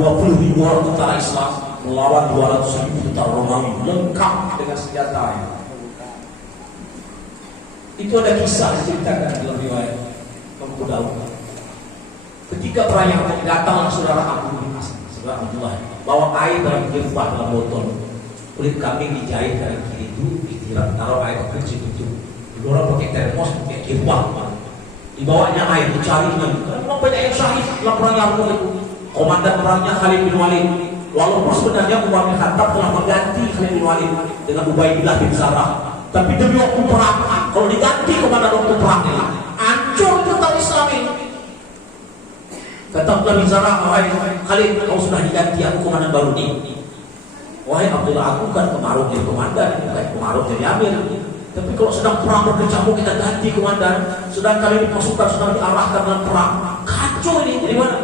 20.000 orang tentara Islam melawan 200.000 tentara Romawi lengkap dengan senjatanya. Itu ada kisah diceritakan dalam riwayat Abu Daud. Ketika perang yang datanglah saudara Abu bin As, saudara Abdullah, bawa air dalam gerobak dalam botol, kulit kambing dijahit dari kiri itu, ditiram, taruh air ke situ. Orang pakai termos, pakai gerobak, dibawanya air, dicari lagi. Karena memang banyak yang syahid dalam perang Yarmouk itu. Komandan perangnya Khalid bin Walid. Walaupun sebenarnya Umar bin Khattab telah mengganti Khalid bin Walid dengan Ubaidillah bin Zarrah, tapi demi waktu perang, kalau diganti komandan waktu perang ini, hancur tentara Islam ini. Kata Abdullah bin Zarrah, wahai Khalid, kau sudah diganti, aku komandan baru ini. Wahai Abdullah, aku kan kemaruf jadi komandan, bukan kemaruf jadi amir. Tapi kalau sedang perang berkecamuk kita ganti komandan, sedang kali pasukan sedang diarahkan dalam perang, kacau ini. Dari mana?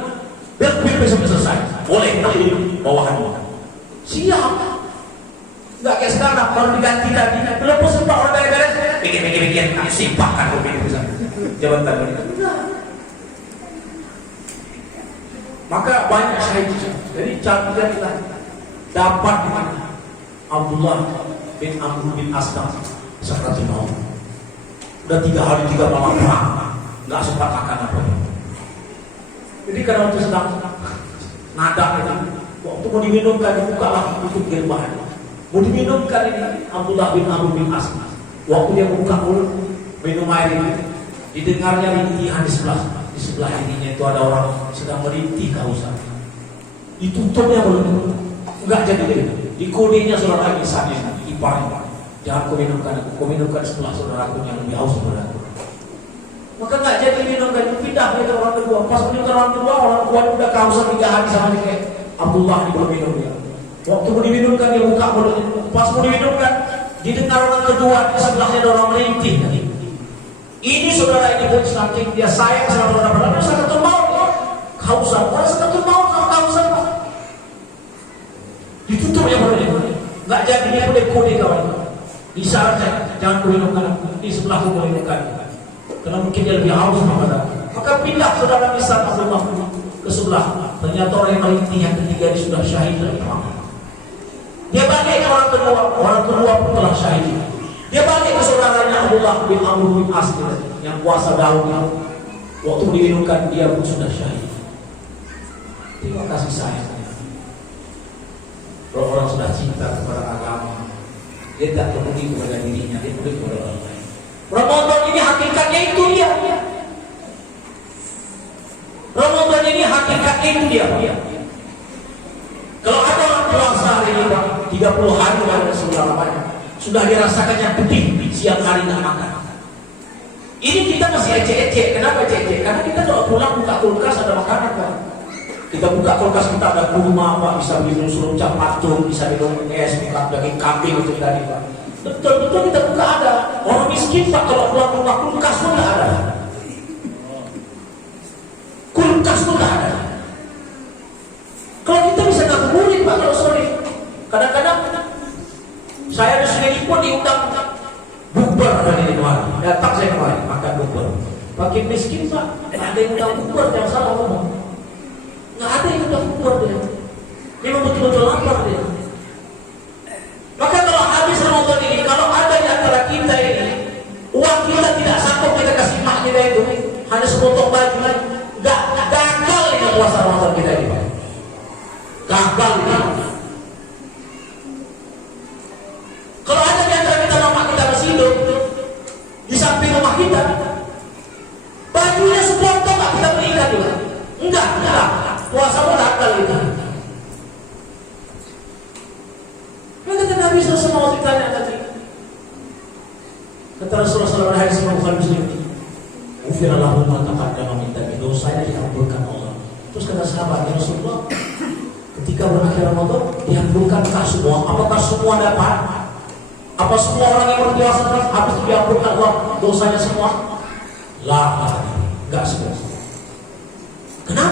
Biar sampai selesai. Boleh, tapi bawahan. Siap. Enggak kayak sekarang, kalau diganti lagi, lepas sempat orang beres-beres, bikin, simpahkan lebih besar. Jabatan ini. Maka banyak syahid. Jadi campuran kita dapat Abdullah bin Amr bin As sakratul maut. Udah 3 hari 3 malam perang, nggak sempat makan apa. Jadi karena waktu sedang nada itu, waktu mau diminumkan dibukalah tutup gerbahan. Mau diminumkan ini Abdullah bin Amr bin As. Waktu dia buka mulut minum air ini, didengarnya rintihan di sebelah ininya itu ada orang sedang merintih kehausan. Ditutupnya belum, nggak jadi. Di kodenya saudara misalnya iparnya. Jangan kau minumkan setelah saudaraku yang lebih haus daripada aku. Maka nggak jadi minumkan, pindah ke orang kedua. Pas minumkan orang kedua, orang tua udah kehausan 3 hari sama dia kayak Abdullah di belum minum dia. Waktu mau diminumkan dia buka mulutnya. Pas mau diminumkan, didengar orang kedua di sebelahnya ada orang merintih. Ini saudara ini pun saking dia sayang sama saudara, sakratul maut, kehausan. Orang sakratul maut sama kehausan pak. Ditutup ya mulutnya. Nggak jadi dia boleh kode kawan. Isyaratnya jangan kuminumkan di sebelah kuminumkan karena mungkin dia lebih haus maka pindah saudara misal Abdullah ke sebelah. Ternyata orang yang merintih yang ketiga dia sudah syahid dari perang. Dia balik ke orang kedua pun telah syahid. Dia balik ke saudaranya Abdullah bin Amr bin As yang puasa daunnya. Waktu diminumkan dia pun sudah syahid. Terima kasih sayangnya. Kalau orang sudah cinta kepada agama, dia tak peduli kepada dirinya, dia peduli kepada orang lain. Ramadan ini hakikatnya itu dia. Ramadan ini hakikatnya itu dia. Kalau ada orang puasa hari ini 30 hari dan sudah lamanya, sudah dirasakannya pedih, siang hari nak makan. Ini kita masih ecek-ecek. Kenapa ecek-ecek? Karena kita kalau pulang buka kulkas ada makanan kan. Kita buka kulkas kita ada kurma, Pak, bisa minum seruncak patung, bisa minum es, minum daging kambing untuk tadi, Pak. Betul-betul kita buka ada. Orang miskin, Pak, kalau pulang rumah kulkas pun tidak ada. Kulkas pun tidak ada. Kalau kita bisa ngabuburit, Pak, kalau sore. Kadang-kadang saya di sini pun diundang bukber dari luar. Datang saya kemarin makan bukber. Makin miskin, Pak, ada yang undang bukber, jangan salah ngomong. Nggak ada yang udah kuat dia. Dia betul-betul lapar dia. Maka kalau habis Ramadan ini, kalau ada di antara kita ini, uang kita tidak sanggup kita kasih mak kita itu, hanya sepotong baju, gagal ini puasa Ramadan kita ini. Gagal ini. Kalau ada di antara kita mama kita masih hidup, di samping rumah kita, bajunya sepotong nggak kita berikan juga. Enggak. Puasa pun akal itu. Maka kata Nabi SAW ditanya tadi. Kata Rasulullah SAW, Bukhari Muslim, "Ufirallahu ma taqaddama min dhanbi", dosanya diampulkan Allah. Terus kata sahabat, "Ya Rasulullah, ketika berakhir Ramadan diampulkankah semua? Apakah semua dapat? Apa semua orang yang berpuasa habis diampulkan Allah dosanya semua?" Lah, enggak semua. Kenapa?